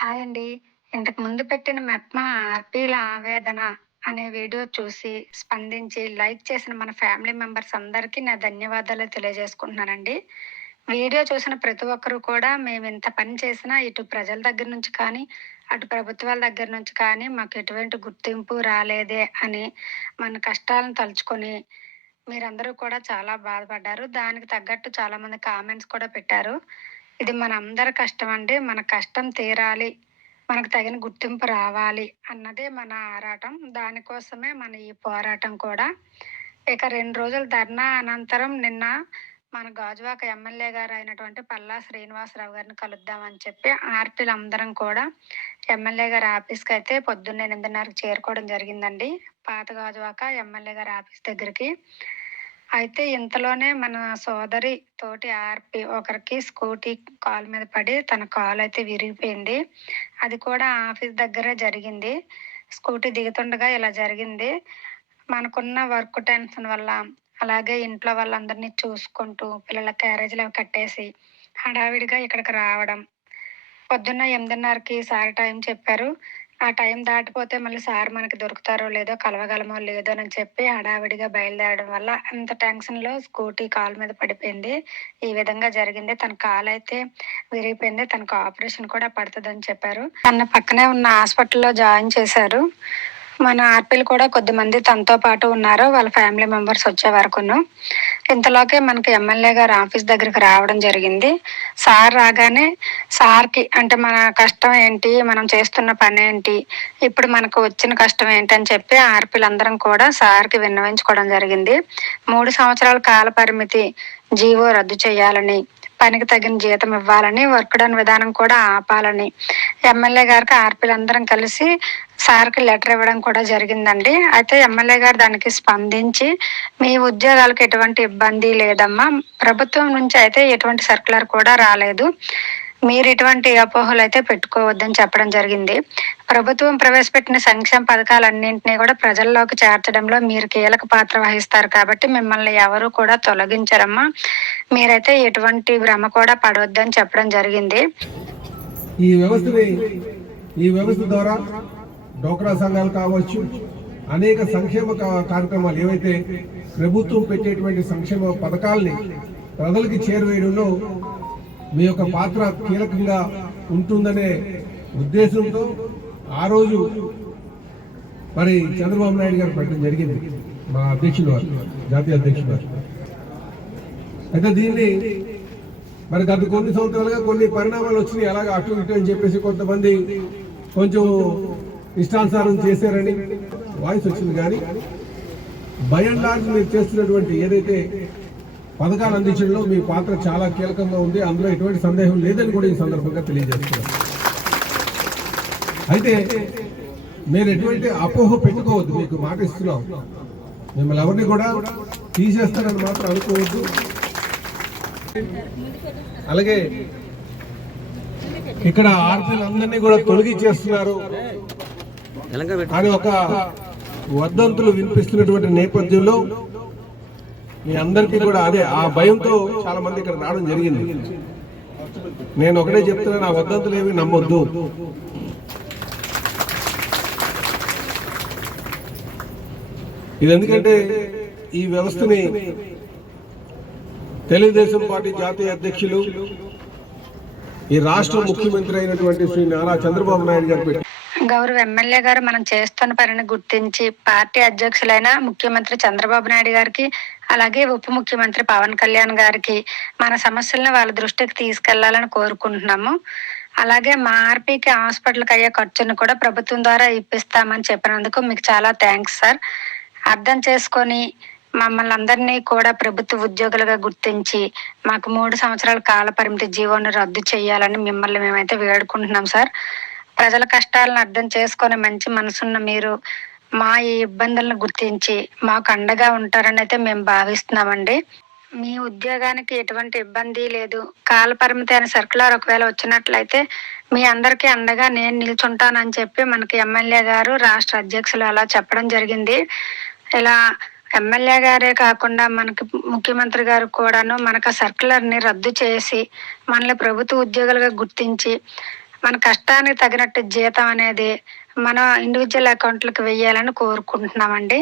Hi అండి ఇంతకు ముందు పెట్టిన మెప్మా ఆర్పీల ఆవేదన అనే వీడియో చూసి స్పందించి లైక్ చేసిన మన ఫ్యామిలీ మెంబర్స్ అందరికీ నా ధన్యవాదాలు తెలియజేసుకుంటున్నానండి. వీడియో చూసిన ప్రతి ఒక్కరూ కూడా మేము ఇంత పని చేసినా ఇటు ప్రజల దగ్గర నుంచి కానీ అటు ప్రభుత్వాల దగ్గర నుంచి కానీ మాకు ఎటువంటి గుర్తింపు రాలేదే అని మన కష్టాలను తలుచుకొని మీరందరూ కూడా చాలా బాధపడ్డారు. దానికి తగ్గట్టు చాలామంది కామెంట్స్ కూడా పెట్టారు. ఇది మన అందరి కష్టం అండి మన కష్టం తీరాలి. మనకు తగిన గుర్తింపు రావాలి అన్నదే మన ఆరాటం. దానికోసమే మన ఈ పోరాటం కూడా. ఇక రెండు రోజుల ధర్నా అనంతరం నిన్న మన గాజువాక ఎమ్మెల్యే గారు అయినటువంటి పల్లా శ్రీనివాసరావు గారిని కలుద్దామని చెప్పి ఆర్పీలు అందరం కూడా ఎమ్మెల్యే గారి ఆఫీస్కి అయితే పొద్దున్న ఎనిమిదిన్నరకు చేరుకోవడం జరిగిందండి. పాత గాజువాక ఎమ్మెల్యే గారి ఆఫీస్ దగ్గరికి. అయితే ఇంతలోనే మన సోదరి తోటి ఆర్పి ఒకరికి స్కూటీ కాల్ మీద పడి తన కాల్ అయితే విరిగిపోయింది. అది కూడా ఆఫీస్ దగ్గరే జరిగింది. స్కూటీ దిగుతుండగా ఇలా జరిగింది. మనకున్న వర్క్ టెన్షన్ వల్ల అలాగే ఇంట్లో వాళ్ళందరినీ చూసుకుంటూ పిల్లల క్యారేజీలు అవి కట్టేసి హడావిడిగా ఇక్కడికి రావడం. పొద్దున్న ఎనిమిదిన్నరకి సార్ టైం చెప్పారు. ఆ టైం దాటిపోతే మళ్ళీ సార్ మనకి దొరుకుతారో లేదో కలవగలమో లేదో అని చెప్పి హడావిడిగా బయలుదేరడం వల్ల అంత టెన్షన్లో స్కూటీ కాలు మీద పడిపోయింది. ఈ విధంగా జరిగింది. తన కాలు అయితే విరిగిపోయింది. తనకు ఆపరేషన్ కూడా పడుతుందని చెప్పారు. తన పక్కనే ఉన్న హాస్పిటల్లో జాయిన్ చేశారు. మన ఆర్పీలు కూడా కొద్దిమంది తనతో పాటు ఉన్నారు. వాళ్ళ ఫ్యామిలీ మెంబర్స్ వచ్చే వరకును. ఇంతలోకే మనకి ఎమ్మెల్యే గారు ఆఫీస్ దగ్గరికి రావడం జరిగింది. సార్ రాగానే సార్కి అంటే మన కష్టం ఏంటి? మనం చేస్తున్న పని ఏంటి? ఇప్పుడు మనకు వచ్చిన కష్టం ఏంటి? అని చెప్పి ఆర్పీలందరం కూడా సార్కి విన్నవించుకోవడం జరిగింది. మూడు సంవత్సరాల కాల పరిమితి జీవో రద్దు చేయాలని పనికి తగిన జీతం ఇవ్వాలని వర్క్ డౌన్ విధానం కూడా ఆపాలని. ఎమ్మెల్యే గారికి ఆర్పీలందరం కలిసి సార్కి లెటర్ ఇవ్వడం కూడా జరిగిందండి. అయితే ఎమ్మెల్యే గారు దానికి స్పందించి మీ ఉద్యోగాలకు ఎటువంటి ఇబ్బంది లేదమ్మా. ప్రభుత్వం నుంచి అయితే ఎటువంటి సర్కులర్ కూడా రాలేదు. మీరు ఇటువంటి అపోహలు అయితే పెట్టుకోవద్దని చెప్పడం జరిగింది. ప్రభుత్వం ప్రవేశపెట్టిన సంక్షేమ పథకాలన్నింటినీ కూడా ప్రజల్లోకి చేర్చడంలో మీరు కీలక పాత్ర వహిస్తారు కాబట్టి మిమ్మల్ని ఎవరు కూడా తొలగించరమ్మా. మీరైతే ఎటువంటి భ్రమ కూడా పడవద్దని చెప్పడం జరిగింది. ఈ వ్యవస్థని ఈ వ్యవస్థ ద్వారా డోక్రా సంఘాలు కావచ్చు అనేక సంక్షేమ కార్యక్రమాలు ఏవైతే ప్రభుత్వం పెట్టేటువంటి సంక్షేమ పథకాల్ని ప్రజలకి చేరువేయడంలో మీ యొక్క పాత్ర కీలకంగా ఉంటుందనే ఉద్దేశంతో ఆ రోజు మరి చంద్రబాబు నాయుడు గారు పెట్టడం జరిగింది. మా అధ్యక్షులు వారు జాతీయ అధ్యక్షులు వారు. అయితే దీన్ని మరి గత కొన్ని సంవత్సరాలుగా కొన్ని పరిణామాలు వచ్చినాయి. అలాగే అటు ఇటు అని చెప్పేసి కొంతమంది కొంచెం ఇష్టానుసారం చేశారని వాయిస్ వచ్చింది. కానీ బై అండ్ లార్జ్ మీరు చేస్తున్నటువంటి ఏదైతే పథకాలు అందించడంలో మీ పాత్ర చాలా కీలకంగా ఉంది. అందులో ఎటువంటి సందేహం లేదని కూడా ఈ సందర్భంగా తెలియజేస్తున్నాం అయితే మీరు ఎటువంటి అపోహ పెట్టుకోవద్దు. మీకు మాట ఇస్తున్నాం. మిమ్మల్ని ఎవరిని కూడా తీసేస్తారని మాత్రం అనుకోవద్దు. అలాగే ఇక్కడ ఆర్పీలందరినీ కూడా తొలగించేస్తున్నారు. అని ఒక వద్దంతులు వినిపిస్తున్నటువంటి నేపథ్యంలో మీ అందరికీ కూడా అదే ఆ భయంతో చాలా మంది ఇక్కడ రావడం జరిగింది. నేను ఒకటే చెప్తున్నాను ఆ వద్దంతులు ఏమి నమ్మొద్దు. ఇది ఎందుకంటే ఈ వ్యవస్థని తెలుగుదేశం పార్టీ జాతీయ అధ్యక్షులు ఈ రాష్ట్ర ముఖ్యమంత్రి అయినటువంటి శ్రీ నారా చంద్రబాబు నాయుడు గారు గౌరవ ఎమ్మెల్యే గారు మనం చేస్తున్న పనిని గుర్తించి పార్టీ అధ్యక్షులైన ముఖ్యమంత్రి చంద్రబాబు నాయుడు గారికి అలాగే ఉప ముఖ్యమంత్రి పవన్ కళ్యాణ్ గారికి మన సమస్యలను వాళ్ళ దృష్టికి తీసుకెళ్ళాలని కోరుకుంటున్నాము. అలాగే మా ఆర్పీకి హాస్పిటల్కి అయ్యే ఖర్చును కూడా ప్రభుత్వం ద్వారా ఇప్పిస్తామని చెప్పినందుకు మీకు చాలా థ్యాంక్స్ సార్. అర్థం చేసుకొని మమ్మల్ని అందరినీ కూడా ప్రభుత్వ ఉద్యోగులుగా గుర్తించి మాకు మూడు సంవత్సరాల కాల పరిమితి జీవోను రద్దు చేయాలని మిమ్మల్ని మేమైతే వేడుకుంటున్నాం సార్. ప్రజల కష్టాలను అర్థం చేసుకొని మంచి మనసున్న మీరు మా ఈ ఇబ్బందులను గుర్తించి మాకు అండగా ఉంటారని అయితే మేము భావిస్తున్నామండి. మీ ఉద్యోగానికి ఎటువంటి ఇబ్బంది లేదు. కాలపరిమితి అనే సర్కులర్ ఒకవేళ వచ్చినట్లయితే మీ అందరికీ అండగా నేను నిల్చుంటానని చెప్పి మనకి ఎమ్మెల్యే గారు రాష్ట్ర అధ్యక్షులు అలా చెప్పడం జరిగింది. ఇలా ఎమ్మెల్యే గారే కాకుండా మనకి ముఖ్యమంత్రి గారు కూడాను మనకు ఆ సర్కులర్ని రద్దు చేసి మనల్ని ప్రభుత్వ ఉద్యోగులుగా గుర్తించి మన కష్టానికి తగినట్టు జీతం అనేది మనం ఇండివిజువల్ అకౌంట్లకు వెయ్యాలని కోరుకుంటున్నామండి.